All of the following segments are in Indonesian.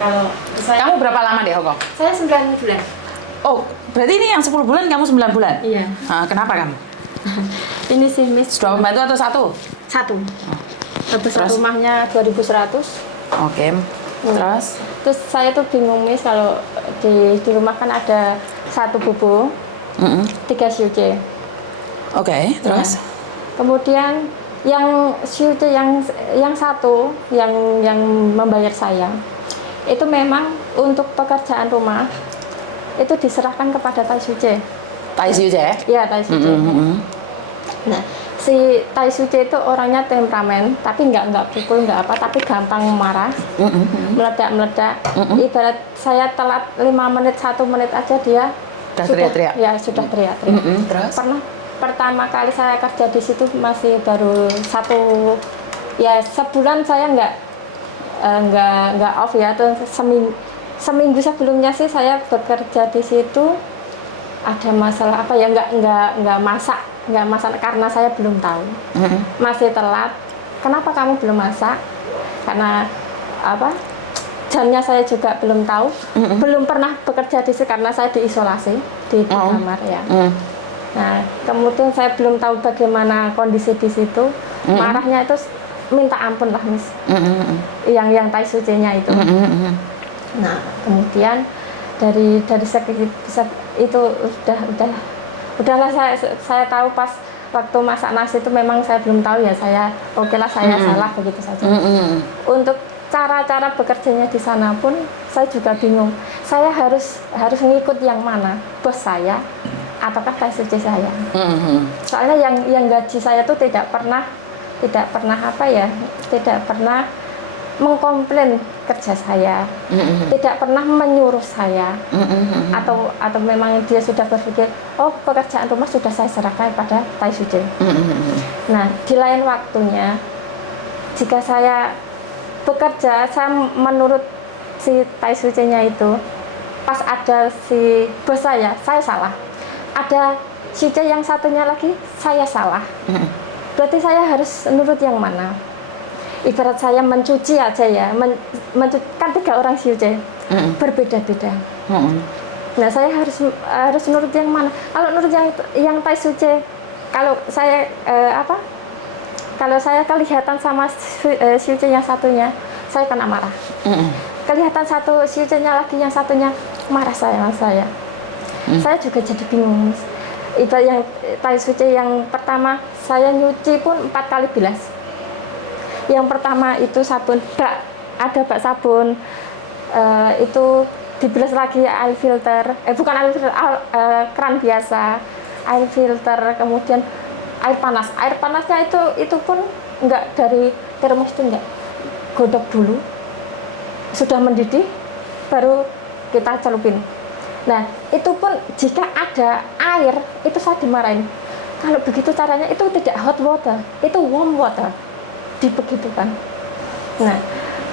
Kalau saya, Kamu berapa lama di Hongkong? saya 9 bulan. Oh, berarti ini yang 10 bulan, kamu 9 bulan? Iya. Kenapa kamu? Ini sih Miss. Sudah membantu atau satu? Satu. Sebesar Terus? rumahnya 2.100. Oke. Terus? Terus saya tuh bingung Miss kalau di rumah kan ada satu bubu, Mm-mm. 3 syuce. Oke, terus? Ya. Kemudian yang syuce yang satu yang membayar saya itu memang untuk pekerjaan rumah itu diserahkan kepada Tai Suce. Tai Siu ya? Iya, Tai Suce. Mm-mm. Nah, si Tai Suce itu orangnya temperamen, tapi nggak pukul, nggak apa, tapi gampang marah, Mm-mm. meledak. Ibarat saya telat 5 menit, 1 menit aja dia Udah teriak-teriak? Ya, sudah teriak-teriak. Mm-mm. Terus? Pernah pertama kali saya kerja di situ masih baru ya sebulan saya nggak off ya, tuh seminggu sebelumnya sih saya bekerja di situ ada masalah apa ya, nggak masak karena saya belum tahu. Masih telat. Kenapa kamu belum masak? Karena apa, jamnya saya juga belum tahu. Belum pernah bekerja di situ karena saya diisolasi di kamar ya. Nah, kemudian saya belum tahu bagaimana kondisi di situ. Marahnya itu minta ampun lah, Miss. Yang Tai Suce-nya itu. Nah, kemudian dari segitu itu udahlah, saya tahu pas waktu masak nasi itu memang saya belum tahu ya, saya okelah saya salah begitu saja. Untuk cara-cara bekerjanya di sana pun saya juga bingung. Saya harus ngikut yang mana? Bos saya ataukah Tai Suce saya? Soalnya yang gaji saya tuh tidak pernah mengkomplain kerja saya, tidak pernah menyuruh saya, atau memang dia sudah berpikir, oh pekerjaan rumah sudah saya serahkan pada Tai Suce. Nah, di lain waktunya, jika saya bekerja, saya menurut si Tai Suce-nya itu, pas ada si bos saya salah. Ada Suce yang satunya lagi, saya salah. Berarti saya harus nurut yang mana? Ibarat saya mencuci aja ya, kan 3 orang Suce, berbeda-beda. Nah, saya harus nurut yang mana? Kalau nurut yang Tai Suce, kalau saya kalau saya kelihatan sama Suce yang satunya, saya kena marah. Kelihatan satu Suce-nya lagi yang satunya marah saya. Saya juga jadi bingung. Ibarat yang Tai Suce yang pertama, saya nyuci pun 4 kali bilas. Yang pertama itu sabun ada bak sabun, itu dibilas lagi air filter, bukan air filter, keran biasa, air filter, kemudian air panasnya itu pun enggak dari termos, itu enggak, godok dulu, sudah mendidih baru kita celupin. Nah, itu pun jika ada air, itu saya dimarahin. Kalau begitu caranya itu tidak hot water, itu warm water, dibegitukan. Nah,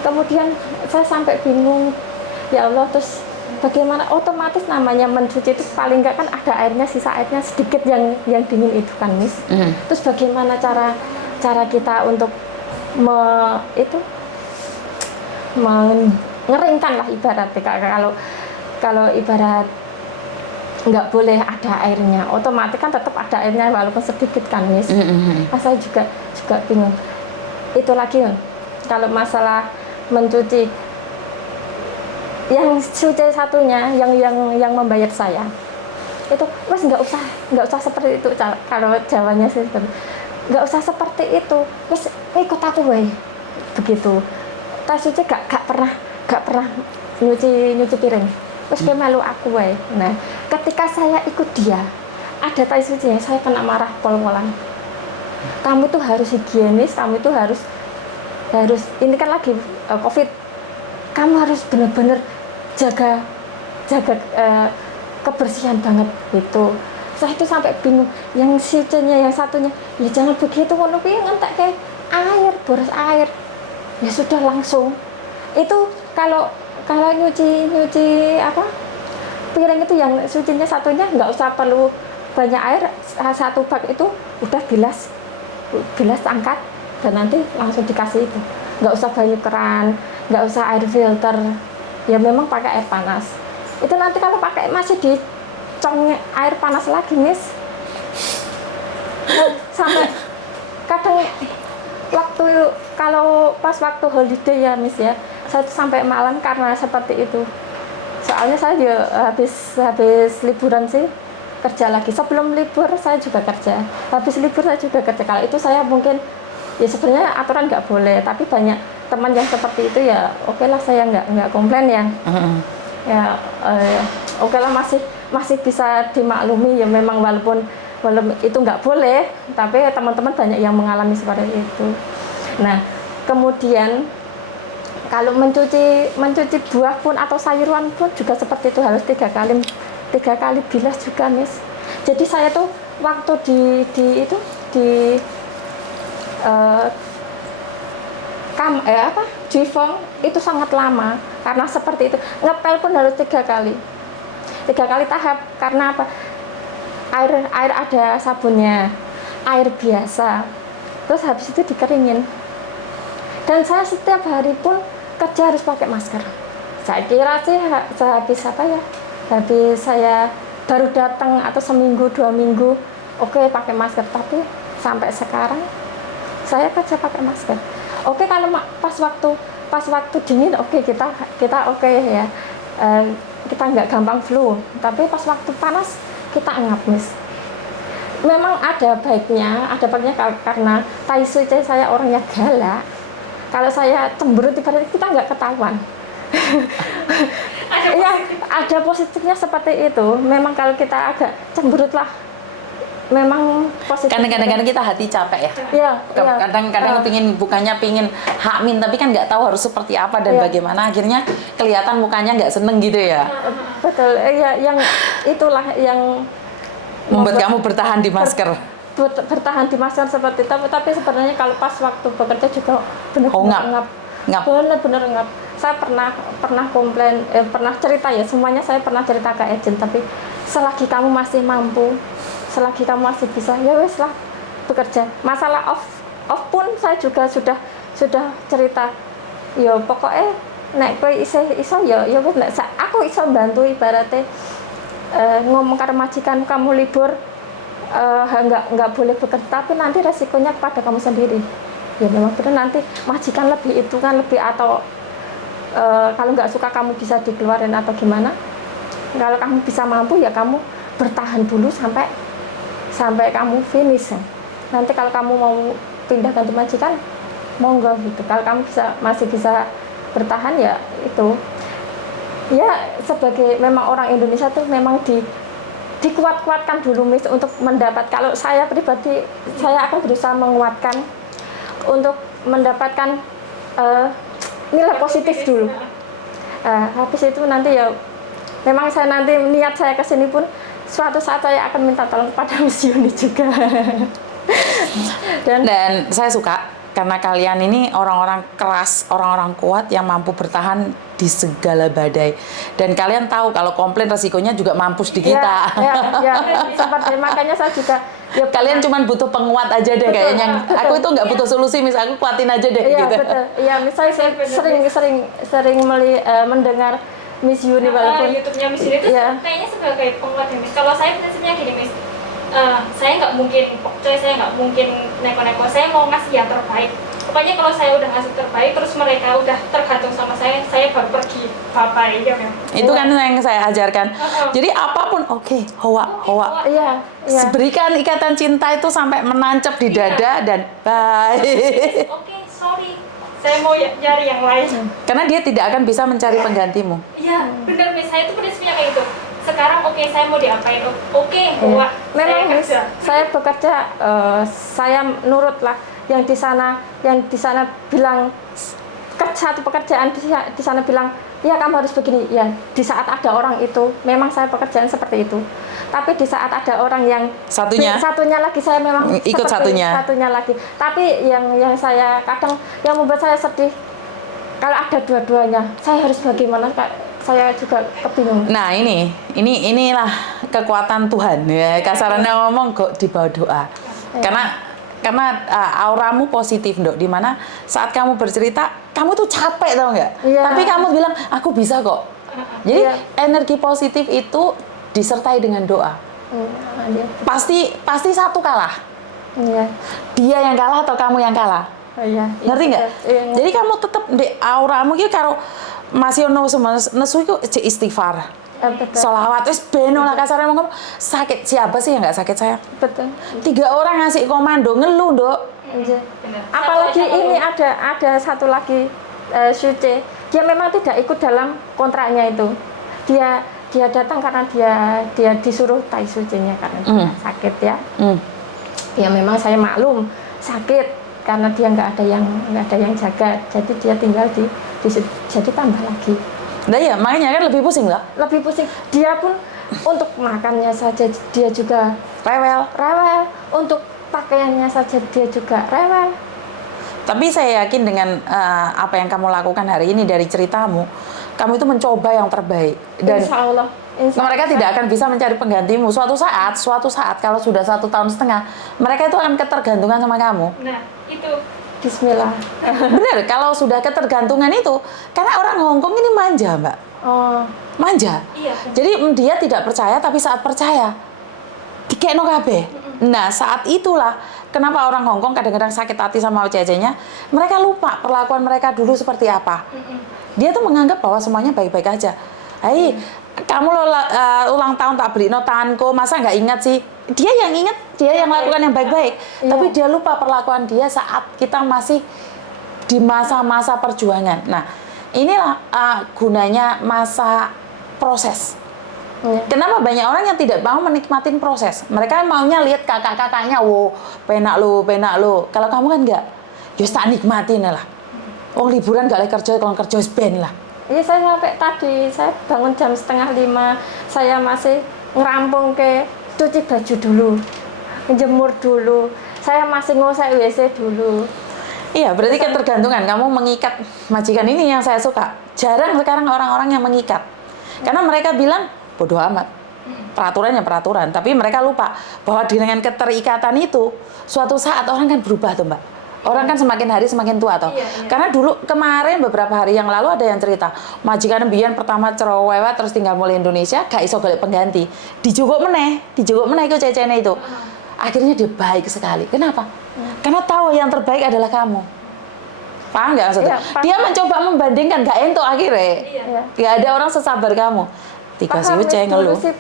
kemudian saya sampai bingung, ya Allah, terus bagaimana? Otomatis namanya mencuci itu paling enggak kan ada airnya, sisa airnya sedikit yang dingin itu kan, Miss. Terus bagaimana cara kita untuk mengeringkan lah ibaratnya. Kalau ibarat nggak boleh ada airnya, otomatis kan tetap ada airnya walaupun sedikit kan, Miss. Saya juga bingung. Itu lagi kalau masalah mencuci, yang Suce satunya yang membayar saya itu, wes nggak usah seperti itu, kalau Jawanya sih nggak usah seperti itu, wes ikut aku wae, begitu. Tai Suce gak pernah nyuci piring. Terus dia malu aku wae. Nah, ketika saya ikut dia, ada Tai Suce, saya kena marah pol-polan. Kamu tuh harus higienis, kamu itu harus ini kan lagi COVID. Kamu harus benar-benar jaga kebersihan banget gitu. Saya itu sampai bingung. Yang Suce-nya yang satunya, ya jangan begitu, ngono piye ngentek ke air, boros air. Ya sudah langsung. Itu kalau nyuci piring itu yang Suce-nya satunya nggak usah perlu banyak air, satu bak itu udah bilas angkat dan nanti langsung dikasih itu, nggak usah banyak keran, nggak usah air filter, ya memang pakai air panas. Itu nanti kalau pakai masih dicong air panas lagi, Miss. Sampai kadang kalau pas waktu holiday ya, Miss ya, saya tuh sampai malam karena seperti itu. Soalnya saya juga habis liburan sih kerja lagi. Sebelum libur saya juga kerja. Habis libur saya juga kerja. Kalau itu saya mungkin ya sebenarnya aturan nggak boleh, tapi banyak teman yang seperti itu ya oke lah, saya nggak komplain ya. Ya oke lah, masih bisa dimaklumi ya, memang walaupun itu nggak boleh, tapi teman-teman banyak yang mengalami seperti itu. Nah, kemudian kalau mencuci buah pun atau sayuran pun juga seperti itu, harus 3 kali bilas juga, Miss. Jadi saya tuh waktu di Jifong itu sangat lama karena seperti itu. Ngepel pun harus 3 kali tahap. Karena apa? Air ada sabunnya, air biasa, terus habis itu dikeringin. Dan saya setiap hari pun kerja harus pakai masker. Saya kira sih habis saya baru datang atau seminggu 2 minggu oke pakai masker, tapi sampai sekarang saya kerja pakai masker. Oke, kalau pas waktu dingin oke, kita oke ya, kita nggak gampang flu, tapi pas waktu panas kita ngap, Miss. Memang ada baiknya karena Tai Suci saya orangnya galak. Kalau saya cemberut ibaratnya kita nggak ketahuan. Iya, ada positifnya seperti itu. Memang kalau kita agak cemberut lah, memang positif. Kadang-kadang kita hati capek ya. Iya. Kadang-kadang pingin hakmin, tapi kan nggak tahu harus seperti apa dan bagaimana, akhirnya kelihatan mukanya nggak seneng gitu ya. Betul. Iya, yang itulah yang membuat kamu bertahan di masker. Bertahan di masker seperti itu, tapi sebenarnya kalau pas waktu bekerja juga benar-benar ngap. Benar-benar ngap. Saya pernah komplain, pernah cerita ya, semuanya saya pernah cerita ke agent, tapi selagi kamu masih mampu, selagi kamu masih bisa, ya wes lah bekerja. Masalah off pun saya juga sudah cerita. Yo pokoknya nek kowe iso ya wes, aku iso bantu ibaratnya ngomong karo majikan kamu libur, nggak boleh bekerja, tapi nanti resikonya kepada kamu sendiri. Ya memang benar, nanti majikan lebih atau kalau nggak suka kamu bisa dikeluarin atau gimana. Kalau kamu bisa mampu ya kamu bertahan dulu sampai kamu finish. Nanti kalau kamu mau pindah ganti majikan monggo gitu. Kalau kamu masih bisa bertahan ya itu. Ya sebagai memang orang Indonesia tuh memang dikuat-kuatkan dulu, Miss, untuk mendapat. Kalau saya pribadi, saya akan berusaha menguatkan untuk mendapatkan nilai positif dulu. Habis itu nanti ya memang niat saya kesini pun suatu saat saya akan minta tolong pada Miss Yuni juga. dan saya suka karena kalian ini orang-orang keras, orang-orang kuat yang mampu bertahan di segala badai. Dan kalian tahu kalau komplain resikonya juga mampus di kita. Ya, seperti makanya saya juga. Ya, kalian cuma butuh penguat aja deh, kayaknya. Aku itu nggak butuh solusi, Miss, aku kuatin aja deh. Iya, gitu. betul. Iya, misalnya saya sering mendengar Miss Yuni walaupun YouTube-nya Miss Yuni itu kayaknya sebagai penguat ya, Miss. Kalau saya prinsipnya gini, Miss. Saya nggak mungkin pokoknya saya nggak mungkin neko-neko, saya mau ngasih yang terbaik. Pokoknya kalau saya udah ngasih terbaik terus mereka udah tergantung sama saya baru pergi, bye-bye ya kan. Itu kan yang saya ajarkan. Jadi apapun hoa. Iya. Berikan ikatan cinta itu sampai menancap di dada dan bye. Sorry, saya mau nyari yang lain. Karena dia tidak akan bisa mencari penggantimu. Iya, benar, Miss. Saya itu prinsipnya kayak gitu. Sekarang saya mau diapain? Hoa. Memang saya bekerja, saya nurut lah yang di sana bilang satu pekerjaan di sana bilang ya kamu harus begini ya. Di saat ada orang itu memang saya pekerjaan seperti itu, tapi di saat ada orang yang satunya lagi saya memang ikut satunya lagi. Tapi yang saya kadang yang membuat saya sedih kalau ada dua-duanya, saya harus bagaimana, saya juga kebingungan. Nah inilah kekuatan Tuhan ya, kasarannya ngomong kok di bawah doa. Karena karena auramu positif, Dok, dimana saat kamu bercerita kamu tuh capek, tau nggak? Iya. Tapi kamu bilang aku bisa kok. Jadi Iya. energi positif itu disertai dengan doa. Iya. Pasti satu kalah. Iya. Dia yang kalah atau kamu yang kalah? Iya. Ngerti nggak? Iya. Jadi kamu tetap di auramu ki karo masih ono nesu iku istighfar. Betul. Sholawat wis beno lah kasarnya ngomong sakit, siapa sih yang nggak sakit saya? Betul. 3 orang ngasih komando ngeluh, Dok. Iya. Benar. Apalagi Satu aja ini kalau- ada satu lagi Suce. Dia memang tidak ikut dalam kontraknya itu. Dia datang karena dia disuruh tai sucinya karena dia sakit ya. Ya memang saya maklum sakit karena dia nggak ada yang jaga. Jadi dia tinggal di jadi tambah lagi. Nah ya, makanya kan lebih pusing lah. Lebih pusing. Dia pun untuk makannya saja dia juga Rewel. untuk pakaiannya saja dia juga rewel. Tapi saya yakin dengan apa yang kamu lakukan hari ini dari ceritamu, kamu itu mencoba yang terbaik. Dan Insya Allah. mereka tidak akan bisa mencari penggantimu. Suatu saat kalau sudah 1,5 tahun, mereka itu akan ketergantungan sama kamu. Nah, itu. Bismillah. Benar, kalau sudah ketergantungan itu, karena orang Hongkong ini manja, Mbak. Oh, Manja. Iya. Jadi dia tidak percaya, tapi saat percaya, dikekno kabeh. Nah, saat itulah kenapa orang Hongkong kadang-kadang sakit hati sama cecenya. Mereka lupa perlakuan mereka dulu seperti apa. Dia tuh menganggap bahwa semuanya baik-baik aja. Hei, kamu lo ulang tahun tak beli no tanko, masa nggak ingat sih? Dia yang ingat, dia yang lakukan yang baik-baik. Iya. Tapi dia lupa perlakuan dia saat kita masih di masa-masa perjuangan. Nah, inilah gunanya masa proses. iya. Kenapa banyak orang yang tidak mau menikmatin proses? Mereka maunya lihat kakak-kakaknya, wow, penak lo. Kalau kamu kan enggak, ya tak nikmatin lah. Wong liburan gak lagi kerja, kalau kerja ben lah. Iya, saya sampai tadi, saya bangun jam 4:30, saya masih ngerampung ke cuci baju dulu, menjemur dulu, saya masih ngosek WC dulu. Iya, berarti ketergantungan. Kamu mengikat majikan ini yang saya suka. Jarang sekarang orang-orang yang mengikat. Karena mereka bilang, bodoh amat. Peraturannya peraturan. Tapi mereka lupa bahwa dengan keterikatan itu, suatu saat orang kan berubah tuh, Mbak. Orang kan semakin hari semakin tua toh. Iya. Karena dulu kemarin beberapa hari yang lalu ada yang cerita, majikan mbiyen pertama cerewet terus tinggal mulai Indonesia, gak iso golek pengganti. Dijogok meneh iku cecene itu. Akhirnya dia baik sekali. Kenapa? Karena tahu yang terbaik adalah kamu. Paham nggak maksudnya? Iya, paham. Dia mencoba membandingkan, gak entuk akhirnya. Iya. Gak ada orang sesabar kamu. Dikasih Paham, uceng dulu ngeluh. sih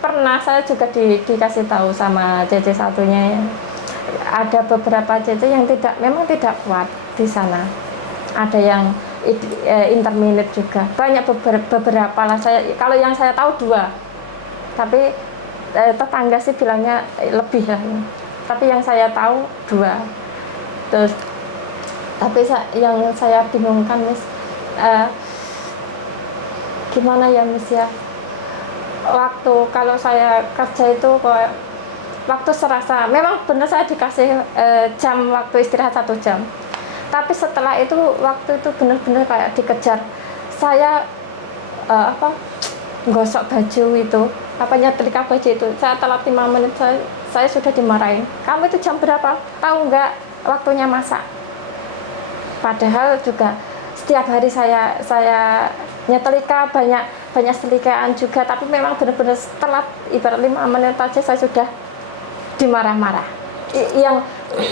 pernah saya juga dikasih tahu sama cece satunya ya. Ada beberapa cece yang memang tidak kuat di sana. Ada yang intermediate juga. Banyak beberapa lah. Kalau yang saya tahu 2. Tapi tetangga sih bilangnya lebih lah. Tapi yang saya tahu 2. Terus tapi yang saya bingungkan Miss, gimana ya Miss ya, waktu kalau saya kerja itu kok waktu serasa memang benar saya dikasih jam waktu istirahat 1 jam, tapi setelah itu waktu itu benar-benar kayak dikejar. Saya gosok baju itu, nyetrika baju itu, saya telat 5 menit, saya sudah dimarahin. Kamu itu jam berapa? Tahu nggak waktunya masak? Padahal juga setiap hari saya nyetrika banyak selikaan juga, tapi memang benar-benar telat, ibarat 5 menit saja saya sudah dimarah-marah.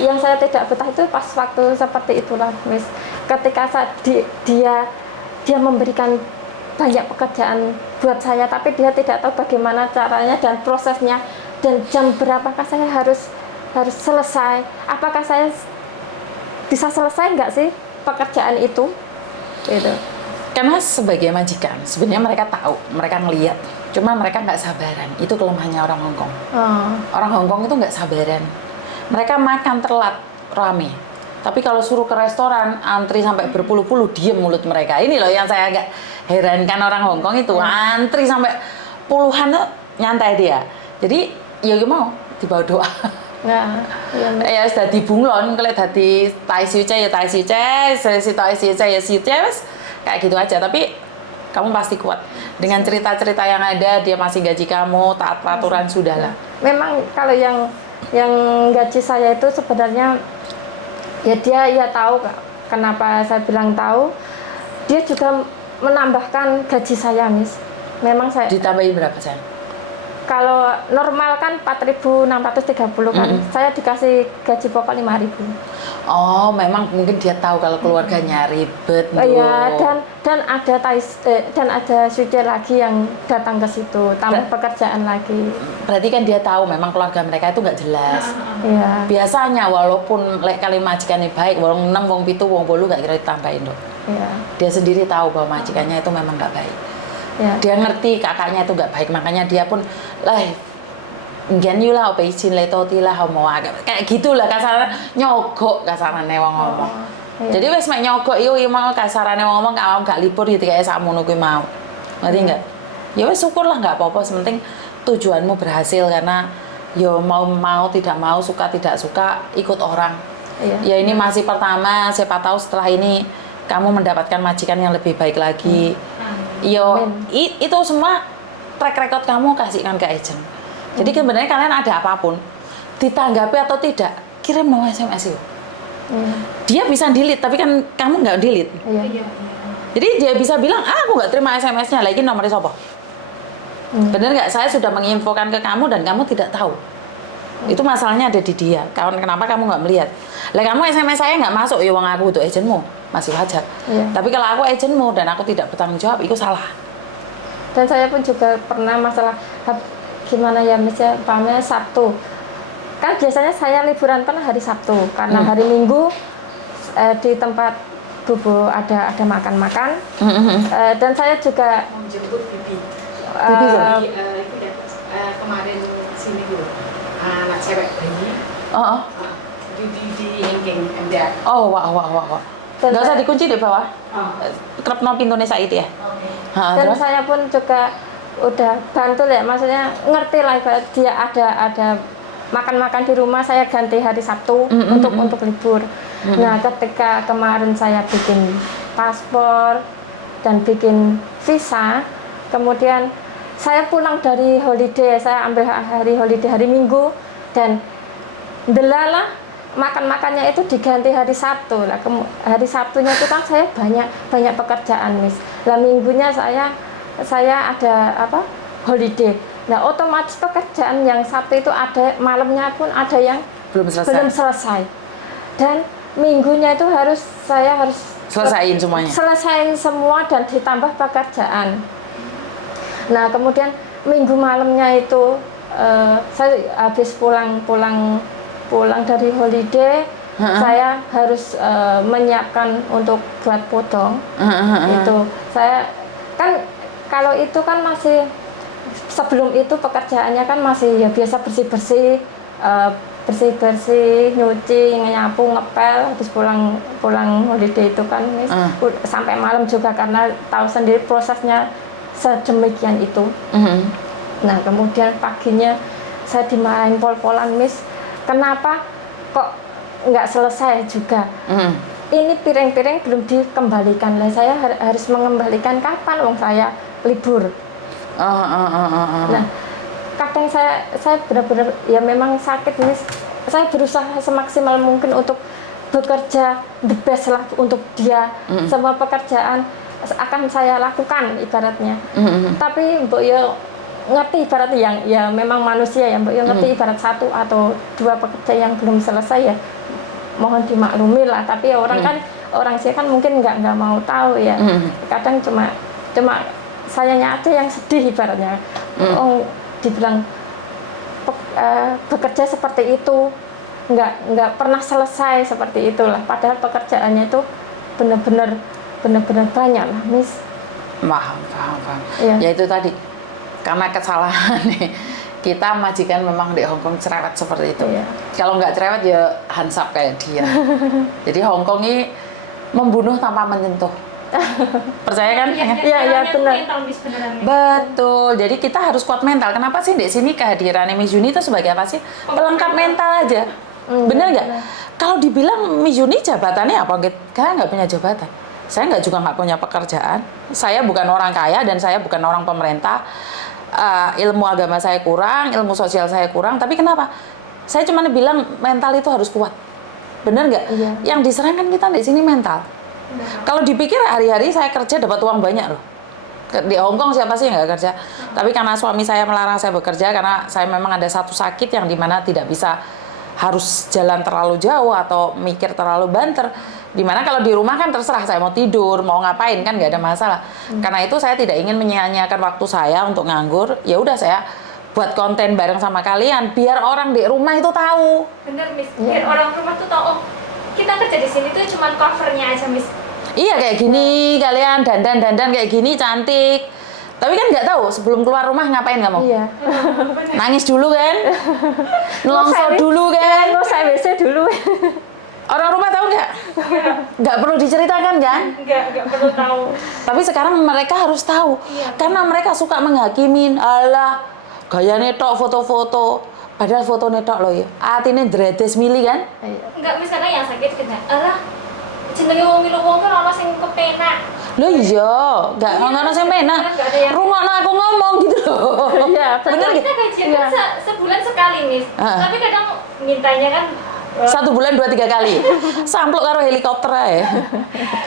Yang saya tidak betah itu pas waktu seperti itulah, Miss. Ketika dia memberikan banyak pekerjaan buat saya, tapi dia tidak tahu bagaimana caranya dan prosesnya dan jam berapakah saya harus selesai. Apakah saya bisa selesai nggak sih pekerjaan itu? Gitu. Karena sebagai majikan, sebenarnya mereka tahu, mereka ngelihat, cuma mereka nggak sabaran. Itu kelemahannya orang Hongkong. Orang Hongkong itu nggak sabaran. Mereka makan telat, rame. Tapi kalau suruh ke restoran, antri sampai berpuluh-puluh, diem mulut mereka. Ini loh yang saya agak herankan orang Hongkong itu, antri sampai puluhan tuh nyantai dia. Jadi, ya mau dibawa doa. Nah, Ya sudah dibunglon, kalau dadi tai siuce ya tai siuce, si tai siuce ya siuce, kayak gitu aja. Tapi kamu pasti kuat. Dengan cerita-cerita yang ada, dia masih gaji kamu, taat peraturan, sudahlah. memang kalau yang yang gaji saya itu sebenarnya ya dia ya tahu kenapa saya bilang tahu. Dia juga menambahkan gaji saya, Miss. Memang saya Ditambahin berapa sayang? kalau normal kan 4.630 kan. Saya dikasih gaji pokok 5.000. Oh, memang mungkin dia tahu kalau keluarganya ribet. Iya, dan ada sujer lagi yang datang ke situ, tambah pekerjaan lagi. Berarti kan dia tahu memang keluarga mereka itu nggak jelas. Iya. Biasanya walaupun kali majikannya baik, wong 6, wong 7, wong 8 nggak kira ditambahin dok. Iya. Dia sendiri tahu bahwa majikannya itu memang nggak baik. Ya. Dia ngerti kakaknya itu nggak baik, makanya dia pun lah ngen yu lah, apa izin le toti lah, homo kayak gitulah kasar nyogok kasarane wong ngomong. Iya. Jadi wes mek nyogok iyo mau kasarane wong ngomong gak libur gitu kayak sakmono kuwi mau. Ngerti enggak? Ya wes syukurlah nggak apa-apa, sementing tujuanmu berhasil karena yo mau tidak mau, suka tidak suka ikut orang. Iya. Ya ini masih pertama, siapa tahu setelah ini kamu mendapatkan majikan yang lebih baik lagi. Yo itu semua track record kamu kasihkan ke agent. Jadi sebenarnya kalian ada apapun, ditanggapi atau tidak, kirim nomor SMS yuk. Dia bisa delete, tapi kan kamu nggak delete. Iya. Jadi dia bisa bilang, aku nggak terima SMS-nya, lagi nomornya siapa? Bener nggak? Saya sudah menginfokan ke kamu dan kamu tidak tahu. Itu masalahnya ada di dia. Kenapa kamu nggak melihat? Lah kamu SMS saya nggak masuk, ya uang aku untuk agentmu, masih wajar. Iya. Tapi kalau aku agentmu dan aku tidak bertanggung jawab, itu salah. Dan saya pun juga pernah masalah gimana ya misalnya pamer Sabtu. Kan biasanya saya liburan kan hari Sabtu karena hari Minggu di tempat bubu ada makan-makan. Dan saya juga menjemput Bibi. Bibi Itu ya kemarin sini dulu. Anak cewek bayi. Oh. Di hengking enggak. Oh, wah. Nggak usah dikunci di bawah. Kerapno pintunya saiki ya. Dan saya pun juga udah bantu ya, maksudnya ngerti lah ibarat dia ada makan-makan di rumah, saya ganti hari Sabtu untuk libur. Nah, ketika kemarin saya bikin paspor dan bikin visa, kemudian saya pulang dari holiday, saya ambil hari holiday hari Minggu dan delala makan-makannya itu diganti hari Sabtu. Lah hari Sabtunya itu kan saya banyak pekerjaan, Miss. Lah minggunya saya ada holiday. Nah, otomatis pekerjaan yang Sabtu itu ada, malamnya pun ada yang belum selesai. Dan minggunya itu saya harus selesaiin semuanya. Selesaiin semua dan ditambah pekerjaan. Nah, kemudian minggu malamnya itu saya habis pulang dari holiday, saya harus menyiapkan untuk buat podong. Itu saya kan kalau itu kan masih sebelum itu pekerjaannya kan masih ya biasa bersih-bersih, nyuci, nyapu, ngepel, habis pulang holiday itu kan sampai malam juga karena tahu sendiri prosesnya sedemikian itu. Nah, kemudian paginya saya dimarahin pol-polan, Miss. Kenapa kok nggak selesai juga? Ini piring-piring belum dikembalikan. Lah saya harus mengembalikan kapan wong saya libur. Nah, kadang saya benar-benar ya memang sakit, Miss. Saya berusaha semaksimal mungkin untuk bekerja the best lah untuk dia. Semua pekerjaan akan saya lakukan ibaratnya. Tapi Mbok yo ngerti ibaratnya yang ya memang manusia ya Mbok yo ngerti ibarat satu atau dua pekerja yang belum selesai ya mohon dimaklumi lah. Tapi orang sih kan mungkin nggak mau tahu ya. Kadang cuma sayanya aja yang sedih ibaratnya. Dibilang bekerja seperti itu nggak pernah selesai seperti itulah. Padahal pekerjaannya itu benar-benar banyak lah, Miss. Paham. Ya. Ya itu tadi karena kesalahan nih kita majikan memang di Hongkong cerewet seperti itu. Iya. Kalau nggak cerewet ya hansap kayak dia. Jadi Hongkong ini membunuh tanpa menyentuh. Percaya kan? Iya benar. Betul. Jadi kita harus kuat mental. Kenapa sih di sini kehadiran Miss Juni itu sebagai apa sih? Pelengkap mental aja. Bener nggak? Kalau dibilang Miss Juni jabatannya apa? Kita nggak punya jabatan. Saya juga nggak punya pekerjaan. Saya bukan orang kaya dan saya bukan orang pemerintah. Ilmu agama saya kurang, ilmu sosial saya kurang. Tapi kenapa? Saya cuma bilang mental itu harus kuat. Bener nggak? Iya. Yang diserangkan kita di sini mental. Kalau dipikir hari-hari saya kerja dapat uang banyak loh. Di Hong Kong siapa sih yang nggak kerja? Tapi karena suami saya melarang saya bekerja karena saya memang ada satu sakit yang dimana tidak bisa harus jalan terlalu jauh atau mikir terlalu banter. Dimana kalau di rumah kan terserah saya mau tidur, mau ngapain kan nggak ada masalah. Karena itu saya tidak ingin menyia-nyiakan waktu saya untuk nganggur. Ya udah saya buat konten bareng sama kalian biar orang di rumah itu tahu. Bener Miss, biar orang rumah tuh tahu oh kita kerja di sini tuh cuma covernya aja Miss. Iya kayak gini kalian dandan kayak gini cantik. Tapi kan nggak tahu sebelum keluar rumah ngapain kamu? Iya. Nangis dulu kan? Nelongso dulu kan? Mau saya WC dulu. Orang rumah tahu nggak? Nggak perlu diceritakan kan? Nggak perlu tahu. Tapi sekarang mereka harus tahu. Iya. Karena mereka suka menghakimin. Alah, gayanya tok foto-foto. Padahal foto netok loh ya. Atine dredes mili kan? Enggak Miss, karena yang sakit kena. Alah, jenenge wong milu wong kan ana sing kepenak. Loh iya, nggak ngono sing penak. Nggak ada yang- Rungokno aku ngomong gitu loh. Iya, Bener Kita gitu. gajian Iya. kan sebulan sekali Miss. Tapi kadang mintanya kan 1 bulan 2-3 kali. Sampluk karo helikopter aja.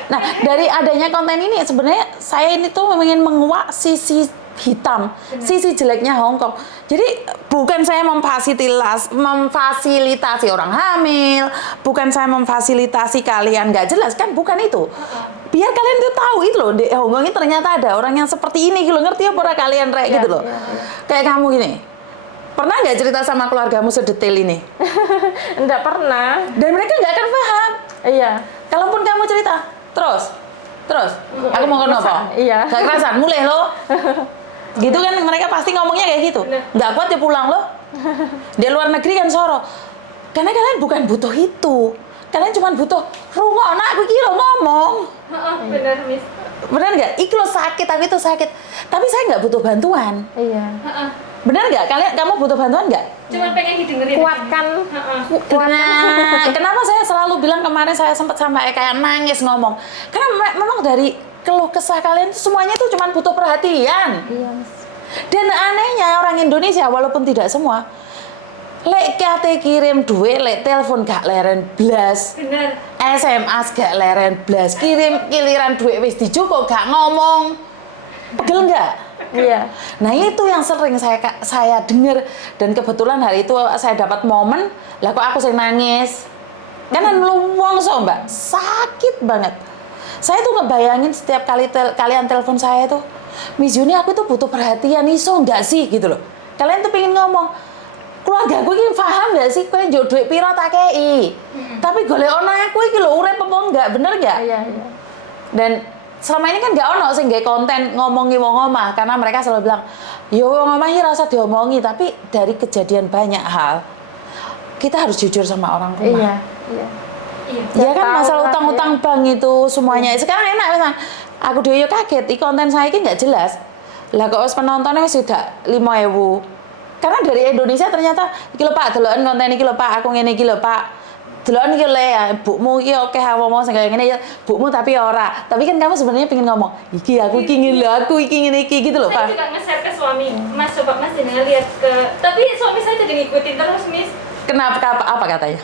Nah, dari adanya konten ini sebenarnya saya ini tuh ingin menguak sisi hitam, sisi jeleknya Hong Kong. Jadi bukan saya memfasilitasi orang hamil, bukan saya memfasilitasi kalian nggak jelas kan, bukan itu. Biar kalian tuh tahu itu loh, di Hong Kong ini ternyata ada orang yang seperti ini gitu, ngerti apa ora kalian rek gitu loh. Kayak kamu gini. Pernah nggak cerita sama keluargamu sedetail ini? Enggak pernah. Dan mereka nggak akan paham. Iya. Kalaupun kamu cerita, terus, aku mau ngomong apa? Iya. Gak kerasan, mulai lo. Gitu kan mereka pasti ngomongnya kayak gitu. Nggak kuat ya pulang lo. Di luar negeri kan soro. Karena kalian bukan butuh itu. Kalian cuma butuh rungokno aku iki lho ngomong. bener Miss. Bener nggak? Iki lo sakit, aku itu sakit. Tapi saya nggak butuh bantuan. Iya. Bener nggak? Kamu butuh bantuan nggak? Cuma pengen didengerin. Kuatkan. Nah, kenapa saya selalu bilang kemarin saya sempat sampai kayak nangis ngomong. Karena memang dari keluh kesah kalian itu semuanya itu cuma butuh perhatian. Iya, Mas. Dan anehnya orang Indonesia walaupun tidak semua, lek kate kirim duit, lek telepon gak leren blas. Bener. SMS gak leren blas. Kirim kiliran duit wis dicukup gak ngomong. Pegel nggak? Iya. Nah itu yang sering saya dengar, dan kebetulan hari itu saya dapat momen lah kok aku sing nangis karena luwongso mbak, sakit banget. Saya tuh ngebayangin setiap kali kalian telepon saya tuh, Miss Yuni aku tuh butuh perhatian, iso nggak sih gitu loh. Kalian tuh pengen ngomong, keluarga gue ini paham nggak sih kowe njuk duit piro tak kei, tapi golek ono aku iki lho urip apa enggak, bener nggak? Iya, iya. Dan selama ini kan nggak ono sing nggawe konten ngomongi wong omah, karena mereka selalu bilang, yo wong omah iki rasa diomongi, tapi dari kejadian banyak hal kita harus jujur sama orang rumah. Iya, iya. Iya. Iya kan, Tahu masalah lah, utang-utang bank itu semuanya. Sekarang enak kan. Aku dhewe yo kaget, konten saya ini nggak jelas. Lah kok wis penontonnya wis sudah 5.000. Karena dari Indonesia ternyata iki lho Pak, deloken konten iki lho Pak, aku ngene iki lho Pak. Deloken iki lho ya, bukmu iki oke ngomong sing kaya ngene ya, bukmu tapi ora. Tapi kan kamu sebenarnya pengen ngomong, iki aku iki ngene lho, aku iki ngene iki gitu lho Saya Pak. juga nge-share ke suami, Mas coba Mas jangan lihat ke, tapi suami saya jadi ngikutin terus Miss. Kenapa apa katanya?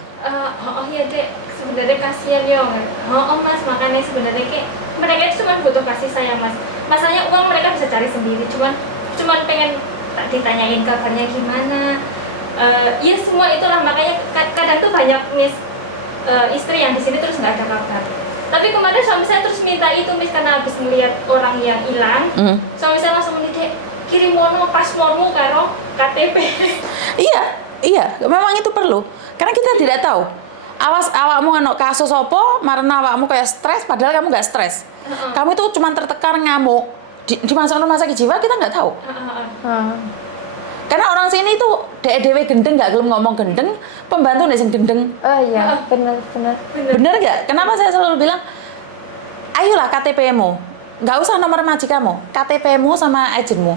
Oh iya dek, sebenarnya kasihan ya. Oh Mas, makanya sebenarnya kayak mereka itu cuma butuh kasih sayang Mas. Masalahnya uang mereka bisa cari sendiri, cuman pengen tak ditanyain kabarnya gimana. Ya semua itulah, makanya kadang tuh banyak Miss istri yang di sini terus nggak ada kabar. Tapi kemarin suami saya terus minta itu Miss, karena habis melihat orang yang hilang. Suami saya langsung menitip kirim mono paspormu karo KTP. Iya, memang itu perlu. Karena kita tidak tahu. Awas awakmu ngono kasus apa, marena awakmu kayak stres padahal kamu nggak stres. Kamu itu cuma tertekan ngamuk. Dimasuk rumah sakit jiwa kita nggak tahu. Karena orang sini itu dewe gendeng, nggak gelem ngomong gendeng, pembantu nih sing gendeng. Oh iya, benar. Bener nggak? Kenapa saya selalu bilang, ayolah KTP-mu, nggak usah nomor majikanmu, KTP-mu sama agenmu.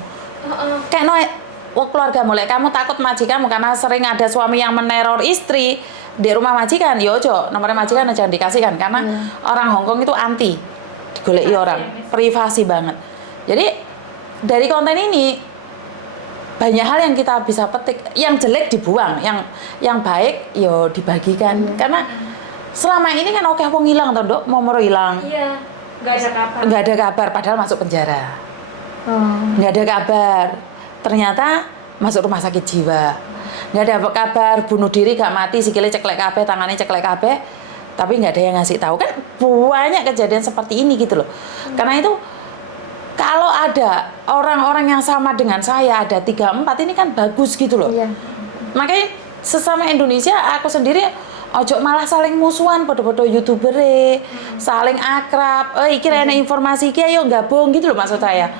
Kayak keluarga mulai kamu takut majikanmu karena sering ada suami yang meneror istri di rumah majikan, yo ojo nomor majikan jangan dikasihkan karena orang Hong Kong itu anti digoleki orang, privasi banget. Jadi dari konten ini banyak hal yang kita bisa petik. Yang jelek dibuang, yang baik yo dibagikan. Karena selama ini kan oke wong hilang toh, Dok, momoro hilang. Iya, nggak ada kabar. Nggak ada kabar, padahal masuk penjara. Nggak ada kabar, ternyata masuk rumah sakit jiwa. Nggak ada kabar, bunuh diri gak mati, sikile ceklek kabeh, tangannya ceklek kabeh, tapi nggak ada yang ngasih tahu. Kan banyak kejadian seperti ini gitu loh. Karena itu kalau ada orang-orang yang sama dengan saya, ada 3-4, ini kan bagus gitu loh. Iya. Makanya sesama Indonesia, aku sendiri ojo malah saling musuhan, podo-podo YouTuber saling akrab. Iki ada informasi iki ayo gabung gitu loh maksud saya.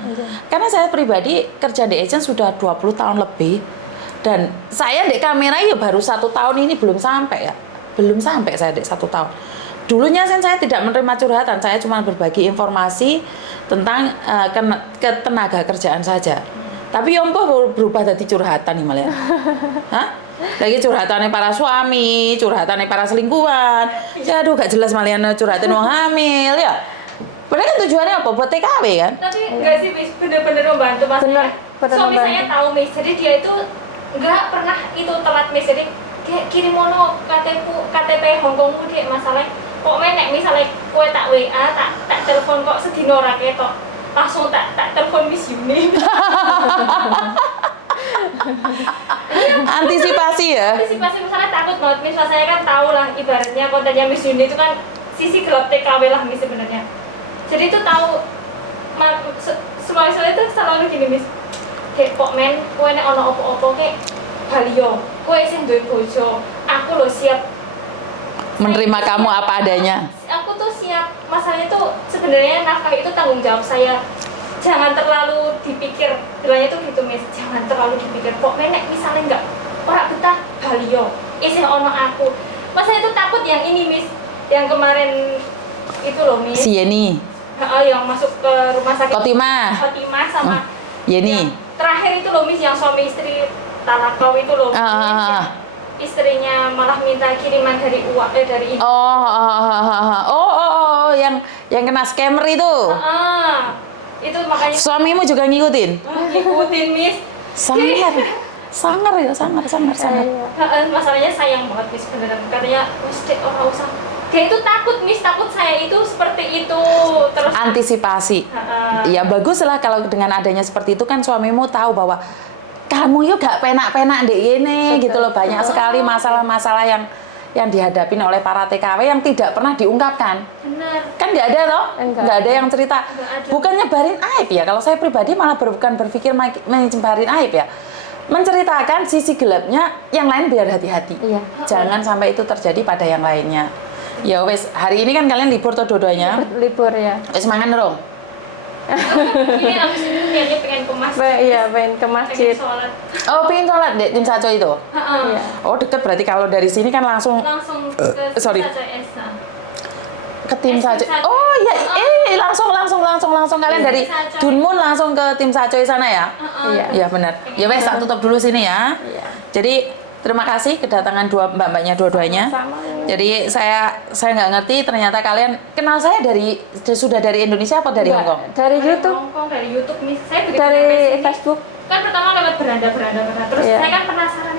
Karena saya pribadi kerja di agent sudah 20 tahun lebih, dan saya di kamera ya baru 1 tahun ini, belum sampai ya. Belum sampai saya di 1 tahun. Dulunya saya tidak menerima curhatan, saya cuma berbagi informasi tentang ketenaga kerjaan saja. Tapi yompo berubah jadi curhatan nih malah. Hah? Lagi curhatannya para suami, curhatannya para selingkuhan. Ya aduh gak jelas malian curhatin wong hamil ya. Padahal kan tujuannya apa? Buat TKW kan? Tapi enggak sih, Miss, bener-bener membantu Mas. Bener Suami membantu. saya tahu, Miss. Jadi dia itu enggak pernah itu telat, Miss. Jadi kayak kirim mono KTP Hongkongmu dia masalahnya. Kok nek misalnya kowe tak WA, tak telepon kok sedino ora ketok. Langsung tak telepon Miss Yuni. Antisipasi ya. Antisipasi misalnya takut banget, Miss. Saya kan tahu lah ibaratnya kontennya Miss Yuni itu kan sisi gelap TKW lah, Miss, sebenarnya. Jadi itu tahu semua itu selalu gini, Miss. Dek kok men, kowe nek ono opo-opo kek Balio, kowe sing duwe bojo, aku lo siap Menerima kamu apa adanya. Aku tuh siap. Masalahnya tuh sebenarnya nafkah itu tanggung jawab saya. Jangan terlalu dipikir. Bilangnya tuh gitu, Miss. Jangan terlalu dipikir. Kok menek misalnya enggak ora betah Balio, isih ono aku. Masalahnya tuh takut yang ini, Miss. Yang kemarin itu loh, Miss. Si Yeni. Yang masuk ke rumah sakit Khotimah sama Yeni. yang terakhir itu loh, Miss, yang suami istri talakau itu loh, Miss, yang istrinya malah minta kiriman dari uang dari ibu. Yang kena scammer itu. Itu makanya Suamimu juga ngikutin? ngikutin, Miss. Sangar. Masalahnya sayang banget, Miss, beneran. Katanya, "Wes dek, ora usah." Dia itu takut, Miss, takut saya itu seperti itu terus. Antisipasi. Ya bagus lah kalau dengan adanya seperti itu kan suamimu tahu bahwa kamu yuk gak penak-penak dek ini gitu loh. Banyak sekali masalah-masalah yang dihadapin oleh para TKW yang tidak pernah diungkapkan. Benar. Kan nggak ada loh, nggak ada yang cerita. Ada. Bukan nyebarin aib ya. Kalau saya pribadi malah bukan berpikir menyebarin aib ya. Menceritakan sisi gelapnya, yang lain biar hati-hati. Iya. Jangan sampai itu terjadi pada yang lainnya. Ya wes, hari ini kan kalian libur tuh dua-duanya. Libur ya. Wes mangan dong. Ini abis itu kayaknya pengen ke masjid. Iya, pengen ke masjid. Pengen sholat. Oh, pengen sholat deh tim Saco itu. Iya. Oh deket berarti kalau dari sini kan langsung Langsung ke sorry. SCS. ke tim Saco. Tim Saco. Oh ya, langsung kalian dari Saco. Dunmun langsung ke tim Saco sana ya. Iya. Iya benar. Ya wes, tak tutup dulu sini ya. Iya. Jadi terima kasih kedatangan mbak-mbaknya dua-duanya. Sama. Jadi saya nggak ngerti ternyata kalian kenal saya sudah dari Indonesia atau dari Enggak, Hongkong? dari YouTube, Hongkong, dari YouTube, Miss. Saya begitu dari nyampe sini, Facebook. kan pertama lewat beranda. Terus Iya. saya kan penasaran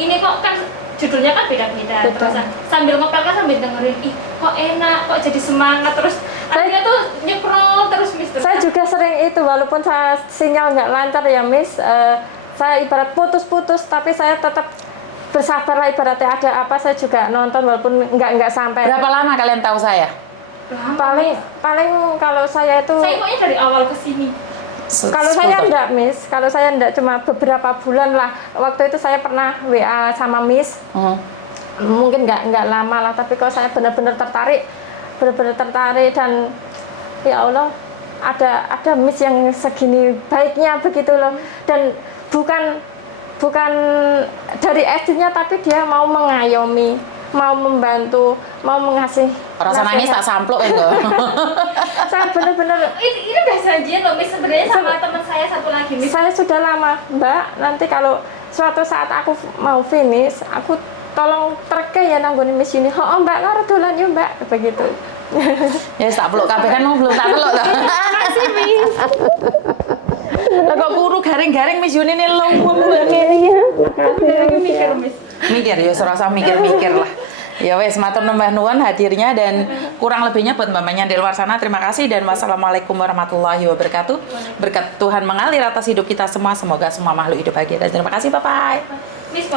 ini kok kan judulnya kan beda-beda. Betul. Terus sambil ngepel kan sambil dengerin, ih kok enak, kok jadi semangat. Terus akhirnya tuh nyekrol terus, Miss. Saya juga sering itu, walaupun saya sinyal nggak lancar ya, Miss. Saya ibarat putus-putus, tapi saya tetap bersabar lah, ibaratnya ada apa saya juga nonton walaupun nggak sampai. Berapa lama kalian tahu saya? Paling kalau saya itu Saya koknya dari awal ke sini. kalau saya enggak, Miss, kalau saya enggak cuma beberapa bulan lah. Waktu itu saya pernah WA sama Miss, mungkin nggak lama lah, tapi kalau saya benar-benar tertarik dan ya Allah ada Miss yang segini baiknya begitu loh, dan bukan dari SD-nya tapi dia mau mengayomi, mau membantu, mau mengasih. Rasa nangis tak sampluk itu. Saya benar-benar Ini udah janjian loh, Miss, sebenarnya sama teman saya satu lagi, Miss. saya sudah lama, Mbak, nanti kalau suatu saat aku mau finish, aku tolong treke ya nangguni Miss Yuni. Oh Mbak, karo dolan yuk Mbak, begitu. Ya tak peluk kabeh kan belum tak peluk. Terima kasih, Miss. Lah kok kuru gara garing-garing Miss Yuni ini longkong banget. Mikir, Miss. Mikir ya, serasa mikir-mikir lah. Ya wes, matur nambah nuwun hadirnya dan kurang lebihnya buat mbak-mbaknya di luar sana. Terima kasih dan wassalamualaikum warahmatullahi wabarakatuh. Berkat Tuhan mengalir atas hidup kita semua. Semoga semua makhluk hidup bahagia. Dan terima kasih, bye-bye. Miss